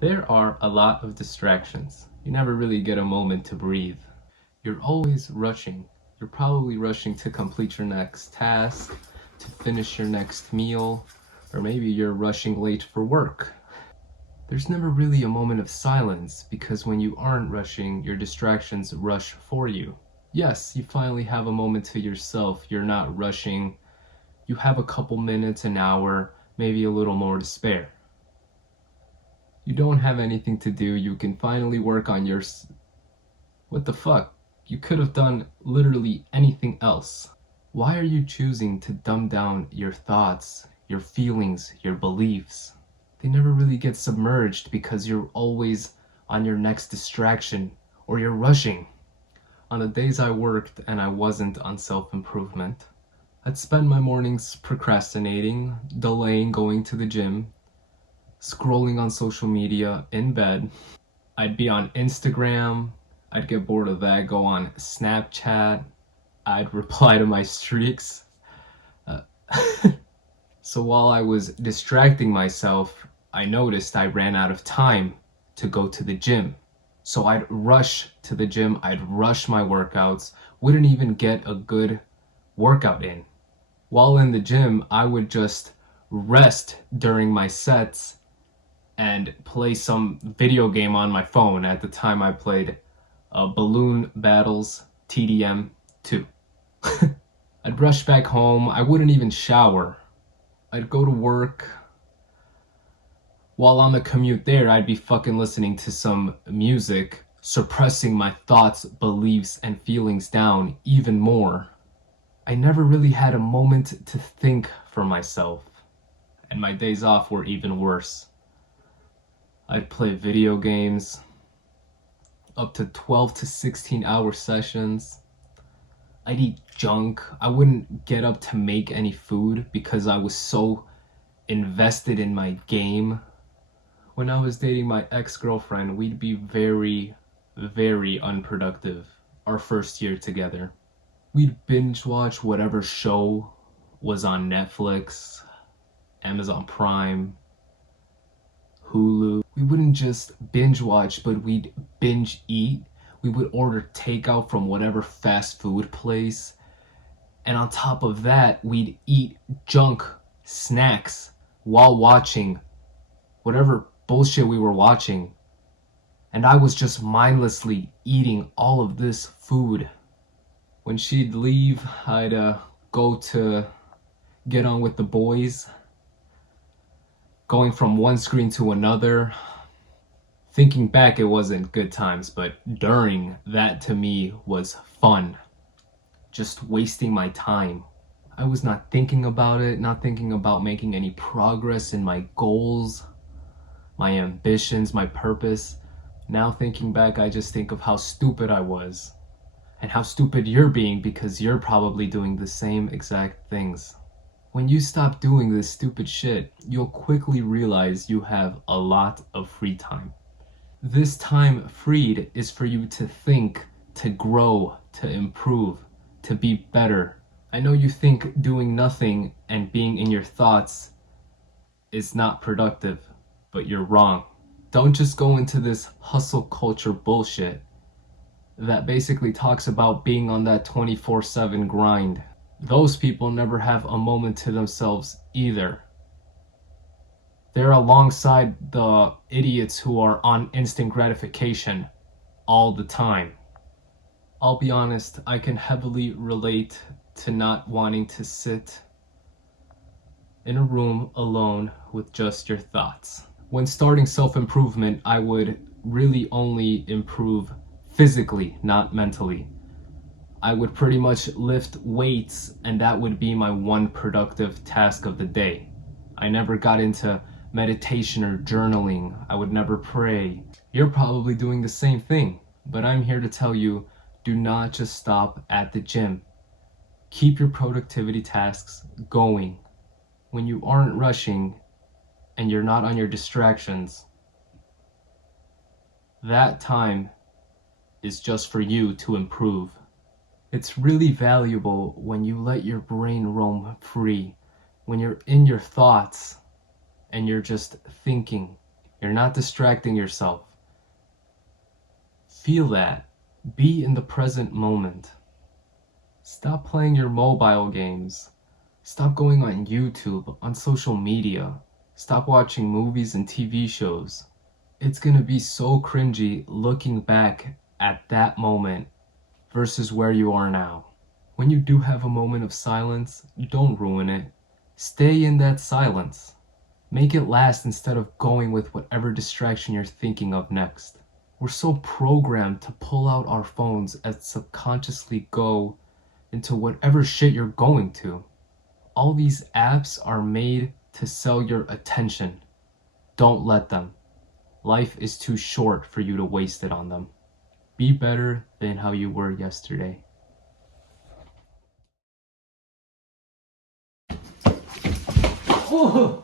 There are a lot of distractions. You never really get a moment to breathe. You're always rushing. You're probably rushing to complete your next task, to finish your next meal, or maybe you're rushing late for work. There's never really a moment of silence because when you aren't rushing, your distractions rush for you. Yes, you finally have a moment to yourself. You're not rushing. You have a couple minutes, an hour, maybe a little more to spare. You don't have anything to do. You can finally work on your. What the fuck? You could have done literally anything else. Why are you choosing to dumb down your thoughts, your feelings, your beliefs? They never really get submerged because you're always on your next distraction or you're rushing. On the days I worked and I wasn't on self improvement, I'd spend my mornings procrastinating, delaying going to the gym, scrolling on social media in bed. I'd be on Instagram, I'd get bored of that, go on Snapchat, I'd reply to my streaks. Uh, so while I was distracting myself, I noticed I ran out of time to go to the gym. So I'd rush to the gym, I'd rush my workouts, wouldn't even get a good workout in. While in the gym, I would just rest during my sets and play some video game on my phone. At the time, I played Balloon Battles TDM 2. I'd rush back home. I wouldn't even shower. I'd go to work. While on the commute there, I'd be fucking listening to some music, suppressing my thoughts, beliefs, and feelings down even more. I never really had a moment to think for myself. And my days off were even worse. I'd play video games, up to 12 to 16-hour sessions. I'd eat junk. I wouldn't get up to make any food because I was so invested in my game. When I was dating my ex-girlfriend, we'd be very, very unproductive our first year together. We'd binge watch whatever show was on Netflix, Amazon Prime, Hulu. We wouldn't just binge watch, but we'd binge eat. We would order takeout from whatever fast food place. And on top of that, we'd eat junk snacks while watching whatever bullshit we were watching. And I was just mindlessly eating all of this food. When she'd leave, I'd go to get on with the boys, going from one screen to another. Thinking back, it wasn't good times, but during that to me was fun. Just wasting my time. I was not thinking about it, not thinking about making any progress in my goals, my ambitions, my purpose. Now thinking back, I just think of how stupid I was and how stupid you're being because you're probably doing the same exact things. When you stop doing this stupid shit, you'll quickly realize you have a lot of free time. This time freed is for you to think, to grow, to improve, to be better. I know you think doing nothing and being in your thoughts is not productive, but you're wrong. Don't just go into this hustle culture bullshit that basically talks about being on that 24/7 grind. Those people never have a moment to themselves either. They're alongside the idiots who are on instant gratification all the time. I'll be honest, I can heavily relate to not wanting to sit in a room alone with just your thoughts. When starting self-improvement, I would really only improve physically, not mentally. I would pretty much lift weights, and that would be my one productive task of the day. I never got into meditation or journaling. I would never pray. You're probably doing the same thing, but I'm here to tell you, do not just stop at the gym. Keep your productivity tasks going. When you aren't rushing and you're not on your distractions, that time is just for you to improve. It's really valuable when you let your brain roam free, when you're in your thoughts and you're just thinking. You're not distracting yourself. Feel that. Be in the present moment. Stop playing your mobile games. Stop going on YouTube, on social media. Stop watching movies and TV shows. It's gonna be so cringy looking back at that moment versus where you are now. When you do have a moment of silence, don't ruin it. Stay in that silence. Make it last instead of going with whatever distraction you're thinking of next. We're so programmed to pull out our phones and subconsciously go into whatever shit you're going to. All these apps are made to sell your attention. Don't let them. Life is too short for you to waste it on them. Be better than how you were yesterday. Oh.